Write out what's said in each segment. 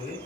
ఇది?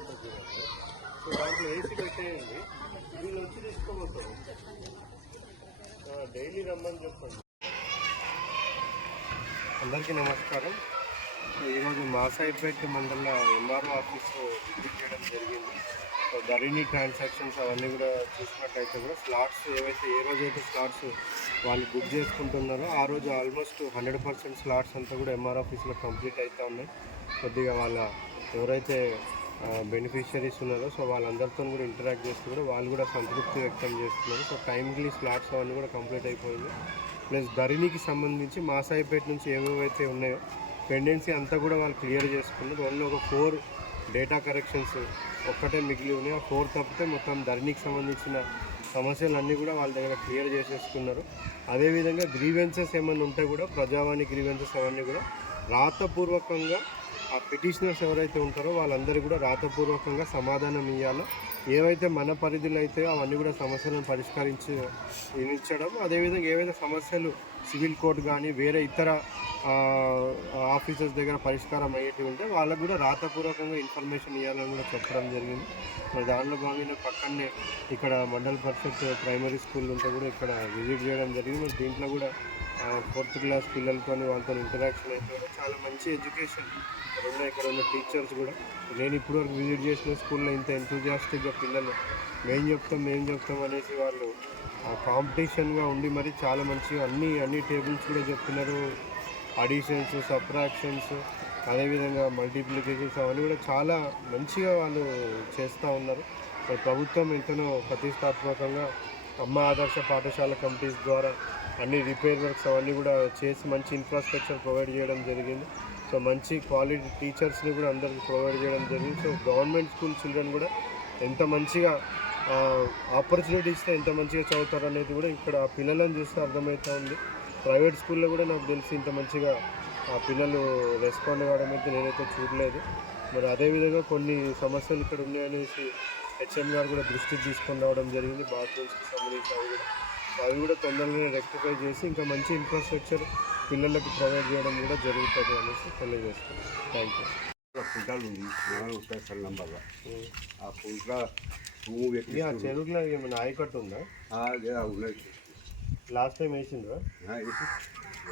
ఇది? Rocket. So దాంట్లో ఏసీ పెట్టేయండి వీళ్ళు వచ్చి తీసుకోబోతారు డైలీ రమ్మని చెప్పండి అందరికీ నమస్కారం ఈరోజు మాసాయిపేట మండల ఎంఆర్ఓ ఆఫీస్ విజిట్ చేయడం జరిగింది సో ధరణి ట్రాన్సాక్షన్స్ అవన్నీ కూడా చూసినట్టయితే కూడా స్లాట్స్ ఏవైతే ఏ రోజైతే స్లాట్స్ వాళ్ళు బుక్ చేసుకుంటున్నారో ఆ రోజు ఆల్మోస్ట్ హండ్రెడ్ పర్సెంట్ స్లాట్స్ అంతా కూడా ఎంఆర్ ఆఫీస్లో కంప్లీట్ అవుతూ ఉన్నాయి కొద్దిగా వాళ్ళ ఎవరైతే బెనిఫిషరీస్ ఉన్నారో. సో వాళ్ళందరితో కూడా ఇంటరాక్ట్ చేస్తూ కూడా వాళ్ళు కూడా సంతృప్తి వ్యక్తం చేస్తున్నారు. సో టైమ్లీ స్లాట్స్ అవన్నీ కూడా కంప్లీట్ అయిపోయింది. ప్లస్ ధరణికి సంబంధించి మాసాయిపేట నుంచి ఏవేవైతే ఉన్నాయో పెండెన్సీ అంతా కూడా వాళ్ళు క్లియర్ చేసుకున్నారు. ఓన్లీ ఒక ఫోర్ డేటా కరెక్షన్స్ ఒక్కటే మిగిలి ఉన్నాయి. ఆ ఫోర్ తప్పితే మొత్తం ధరణికి సంబంధించిన సమస్యలన్నీ కూడా వాళ్ళ దగ్గర క్లియర్ చేసేసుకున్నారు. అదేవిధంగా గ్రీవెన్సెస్ ఏమైనా ఉంటే కూడా ప్రజావాణి గ్రీవెన్సెస్ అవన్నీ కూడా రాతపూర్వకంగా ఆ పిటిషనర్స్ ఎవరైతే ఉంటారో వాళ్ళందరూ కూడా రాతపూర్వకంగా సమాధానం ఇవ్వాలో ఏవైతే మన పరిధిలో అయితే అవన్నీ కూడా సమస్యలను పరిష్కరించి ఇచ్చడం అదేవిధంగా ఏవైతే సమస్యలు సివిల్ కోర్టు కానీ వేరే ఇతర ఆఫీసర్స్ దగ్గర పరిష్కారం అయ్యేటివి ఉంటే వాళ్ళకు కూడా రాతపూర్వకంగా ఇన్ఫర్మేషన్ ఇవ్వాలని కూడా చెప్పడం జరిగింది. మరి దానిలో భాగంగా పక్కనే ఇక్కడ మండల్ పరిషత్ ప్రైమరీ స్కూల్ ఉంటే కూడా ఇక్కడ విజిట్ చేయడం జరిగింది. మరి దీంట్లో కూడా ఫోర్త్ క్లాస్ పిల్లలతో వాళ్ళతో ఇంటరాక్షన్ అయితే కూడా చాలా మంచి ఎడ్యుకేషన్ ఇక్కడ ఉన్న ఇక్కడ ఉన్న టీచర్స్ కూడా. నేను ఇప్పటివరకు విజిట్ చేసిన స్కూల్లో ఇంత ఎంతూజియాస్టిక్గా పిల్లలు. మేం చెప్తాం మేం చెప్తాం అనేసి వాళ్ళు కాంపిటీషన్గా ఉండి మరి చాలా మంచిగా అన్ని అన్ని టేబుల్స్ కూడా చెప్తున్నారు అడిషన్స్ సబ్ట్రాక్షన్స్ అదేవిధంగా మల్టిప్లికేషన్స్ అవన్నీ కూడా చాలా మంచిగా వాళ్ళు చేస్తూ ఉన్నారు. మరి ప్రభుత్వం ఎంతనో ప్రతిష్టాత్మకంగా అమ్మ ఆదర్శ పాఠశాల కమిటీస్ ద్వారా అన్ని రిపేర్ వర్క్స్ అవన్నీ కూడా చేసి మంచి ఇన్ఫ్రాస్ట్రక్చర్ ప్రొవైడ్ చేయడం జరిగింది. సో మంచి క్వాలిటీ టీచర్స్ని కూడా అందరికీ ప్రొవైడ్ చేయడం జరిగింది. సో గవర్నమెంట్ స్కూల్ చిల్డ్రన్ కూడా ఎంత మంచిగా ఆపర్చునిటీ ఇస్తే ఎంత మంచిగా చదువుతారు అనేది కూడా ఇక్కడ ఆ పిల్లలను చూస్తే అర్థమవుతూ ఉంది. ప్రైవేట్ స్కూల్లో కూడా నాకు తెలిసి ఇంత మంచిగా ఆ పిల్లలు రెస్పాండ్ కావడం అయితే నేనైతే చూడలేదు. మరి అదేవిధంగా కొన్ని సమస్యలు ఇక్కడ ఉన్నాయనేసి హెచ్ఎం గారు కూడా దృష్టికి తీసుకొని రావడం జరిగింది. బాత్రూమ్స్కి సంబంధించి అవి కూడా. అవి కూడా తొందరగానే రెక్టిఫై చేసి ఇంకా మంచి ఇన్ఫ్రాస్ట్రక్చర్ పిల్లలకు ప్రొవైడ్ చేయడం కూడా జరుగుతుంది అనేసి తెలియజేస్తాను థ్యాంక్ యూ కుంటాలు ఉంది. ఉంటాయి సార్ నంబర్లో ఆ కుంట్ల పువ్వు పెట్టి ఆ చెరువులో ఏమైనా ఆయకట్టు ఉందా? అదే ఉన్నది లాస్ట్ టైం వేసిండ్రా?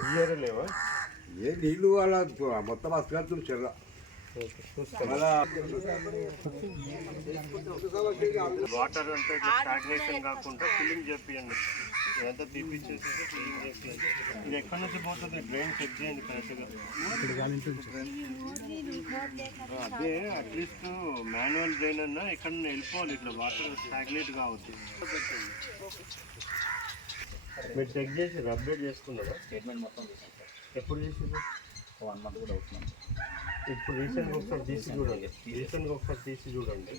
ఇయర్ లేవా? ఏ నీళ్ళు అలా మొత్తం అసలు మళ్ళా వాటర్ అంటే స్టాగ్నేషన్ కాకుండా ఫిల్లింగ్ చేపియండి. ఇదంతా తీపిచ్చేసి క్లీన్ చేసి ఇది ఎక్కడి నుంచి పోతుంది? డ్రైన్ చెక్ చేయండి కరెక్ట్గా. అదే అట్లీస్ట్ మాన్యువల్ డ్రైన్ అన్నా ఎక్కడ వెళ్ళిపోవాలి ఇట్లా వాటర్ స్టాగ్నేట్ కావద్దు. మీరు చెక్ చేసి అప్డేట్ చేసుకున్నారా? స్టేట్మెంట్ మొత్తం ఎప్పుడు చేసింది వన్ మంత్ కూడా అవుతున్నాం ఇప్పుడు రీసెంట్గా ఒకసారి తీసి చూడండి రీసెంట్గా ఒకసారి తీసి చూడండి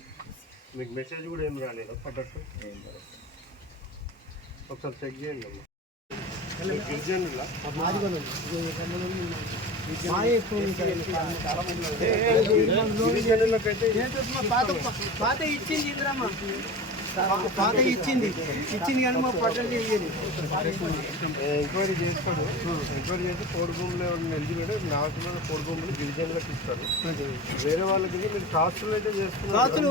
మీకు మెసేజ్ కూడా ఏం రాలేదు పడ్డట్టు ఏం ఒకసారి చెక్ చేయండి అమ్మా పాత ఇచ్చింది ఇందిరమ్మ పాత ఇచ్చింది. ఇచ్చింది కానీ మా పట్టణం ఎంక్వైరీ చేస్తాడు ఎంక్వైరీ చేసి కోడి భూములు ఎవరైనా ఎలిజిబుల్ నాకులో కోడి భూములు గిరిజనులకు ఇస్తారు. వేరే వాళ్ళకి మీరు కాస్తులు అయితే చేస్తున్నారు.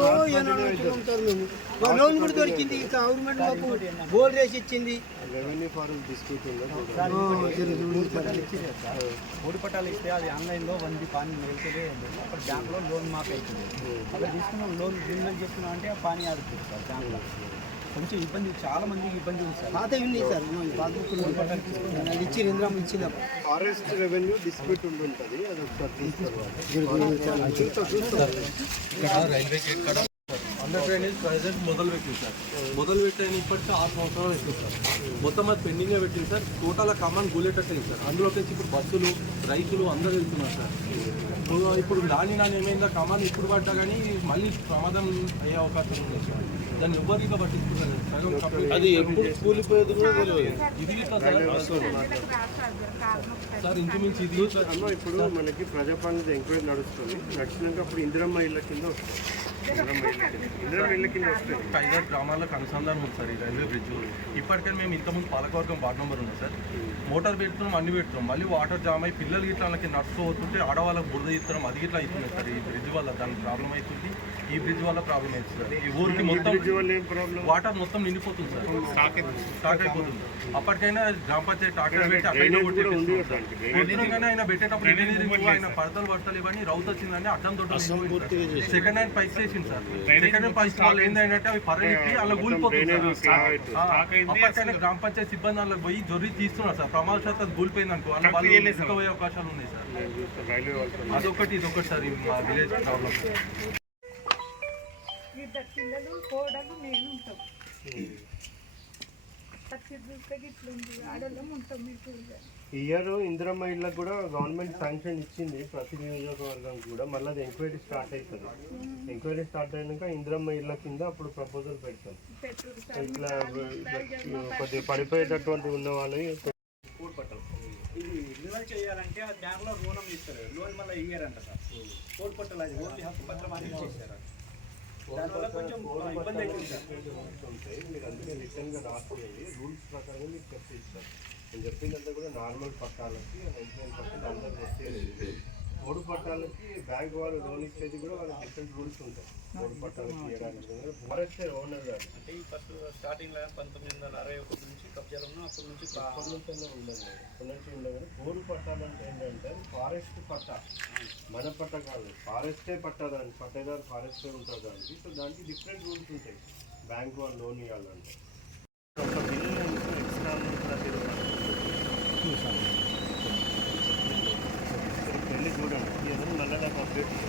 లోన్ కూడా దొరికింది. గవర్నమెంట్ మాకు బోర్డు వేసి ఇచ్చింది. రెవెన్యూ డిస్ప్యూట్ ఉందా? మూడు పట్టాలు ఇస్తే అది ఆన్లైన్లో వన్ పానీ వెళ్తే అక్కడ బ్యాంక్లో లోన్ మాఫ్ అవుతుంది. అక్కడ తీసుకున్నాం లోన్ రీన్వెల్ చేసుకున్నాం అంటే ఆ పానీ ఆడుతుంది సార్ బ్యాంక్లో. కొంచెం ఇబ్బంది చాలా మందికి ఇబ్బంది ఉంది సార్. పాత ఉంది సార్? పాత ఇచ్చి ఇందిరమ్మ ఇచ్చింది ఫారెస్ట్ రెవెన్యూ డిస్ప్యూట్ ఉండి ఉంటుంది అది ఒకసారి రైల్వే అండర్ డ్రైనేజ్ ప్రాజెక్ట్ మొదలు పెట్టింది సార్. మొదలు పెట్టిన ఇప్పటికీ ఆరు సంవత్సరాలు అవుతుంది సార్. మొత్తం అది పెండింగే పెట్టింది సార్? టోటల్ కమాండ్ కూలేటట్టు సార్. అందులో వచ్చి ఇప్పుడు బస్సులు రైతులు అందరూ వెళ్తున్నారు సార్. ఇప్పుడు- దాని నాని ఏమైందా కమాండ్ ఇప్పుడు పడ్డా కానీ మళ్ళీ ప్రమాదం అయ్యే అవకాశం ఉంది సార్. దాన్ని ఎవరిగా పట్టించుకున్నారు అది ఎప్పుడు కూలిపోయేది కూడా ఇది సార్. సార్ ఇంచుమించు ఇది ఇప్పుడు మనకి ప్రజాపాలన ఎంక్వైరీ నడుస్తుంది. నడిచినాక అప్పుడు ఇందిరమ్మ ఇళ్ళ కింద వస్తుంది. టైగర్ గ్రామాలకు అనుసంధానం ఉంది సార్ ఈ రైల్వే బ్రిడ్జ్ ఇప్పటికైనా మేము ఇంతకుముందు పాలకవర్గం వార్డ్ నెంబర్ ఉంది సార్. మోటార్ పెడుతున్నాం అన్ని పెడుతున్నాం మళ్ళీ వాటర్ జామ్ అయ్యి పిల్లలు ఇట్లా నడుస్తూ పోతుంటే ఆడవాళ్ళకి బురద ఇస్తున్నాం అది ఇట్లా అవుతుంది సార్ ఈ బ్రిడ్జ్ వల్ల. దానికి ప్రాబ్లం అవుతుంది. ఈ బ్రిడ్జ్ వల్ల ప్రాబ్లం అవుతుంది సార్? ఈ ఊరికి మొత్తం వాటర్ మొత్తం నిండిపోతుంది సార్. స్టాక్ అయిపోతుంది. అప్పటికైనా గ్రామ పంచాయతీ ట్రాక్టర్ పెట్టి అక్కడ డ్రైనేజ్ కూడా కూడా ఉంది తెప్పిస్తున్నాం సార్. దానికి. కొద్దిగానే ఆయన పెట్టేటప్పుడు ఇంజనీరింగ్ ఆయన పడతలు పడతలు ఇవన్నీ రౌత్ వచ్చిందని అడ్డం తోట సెకండ్ హ్యాండ్ పైప్స్ వేసింది సార్. సెకండ్ హ్యాండ్ పైప్స్ వాళ్ళు ఏంటంటే అవి పర్రెక్కి అలా కూలిపోతుంది అప్పటికైనా గ్రామ పంచాయతీ సిబ్బంది వాళ్ళకి పోయి జొర్రి తీస్తున్నారు సార్. ప్రమాదశాత్ అది కూలిపోయింది అనుకో వాళ్ళ వాళ్ళు తీసుకుపోయే అవకాశాలు ఉన్నాయి సార్. అదొకటి ఇదొకటి సార్ ఈ మా విలేజ్ ప్రాబ్లం ఇద్దరు పిల్లలు కోడలు నేను ఉంటాం. ఇయర్ ఇందిరమ్మ ఇళ్ళకి కూడా గవర్నమెంట్ శాంక్షన్ ఇచ్చింది ప్రతి నియోజకవర్గం కూడా. మళ్ళీ అది ఎంక్వైరీ స్టార్ట్ అవుతుంది. ఎంక్వైరీ స్టార్ట్ అయినాక ఇందిరమ్మ ఇళ్ళ కింద అప్పుడు ప్రపోజల్ పెడతాం. ఇట్లా కొద్దిగా పడిపోయేటటువంటి ఉన్న వాళ్ళని ఇది రిన్యూవల్ చేయాలంటే ఆ బ్యాంక్లో రుణం ఇస్తారు లోన్ మళ్ళీ ఇయ్యారంట సార్. కోడ్ పట్టాలి ఓన్లీ హక్కు పత్రం దానివల్ల కొంచెం ఇబ్బంది అవుతుంది ఉంటాయి మీరు అందుకే రిటర్న్గా రాసుకోండి రూల్స్ ప్రకారం మీకు చెప్పి ఇస్తారు నేను చెప్పిందంతా కూడా నార్మల్ పట్టాలకి నైంటీ నైన్ పర్సెంట్ అందరికి వచ్చేది మూడు పట్టాలకి బ్యాంక్ వాళ్ళు లోన్ ఇచ్చేది కూడా వాళ్ళకి డిఫరెంట్ రూల్స్ ఉంటాయి. మూడు పట్టాలకి ఇవ్వడానికి ఫారెస్ట్ ఓనర్ గారు అంటే ఈ ఫస్ట్ స్టార్టింగ్ పంతొమ్మిది వందల అరవై ఒకటి నుంచి కబ్జాలు అప్పటి నుంచి అప్పటి నుంచి ఉండదు అప్పటి నుంచి ఉండదు మూడు పట్టాలు అంటే ఏంటంటే ఫారెస్ట్ పట్టా. మన పట్ట కాదు. ఫారెస్టే పట్టా దానికి. పట్టేదారు ఫారెస్టే ఉంటుంది దానికి. సో దానికి డిఫరెంట్ రూల్స్ ఉంటాయి. బ్యాంక్ వాళ్ళు లోన్ ఇవ్వాలంటే. ఒక బిల్లు ఎక్స్ట్రా Dick.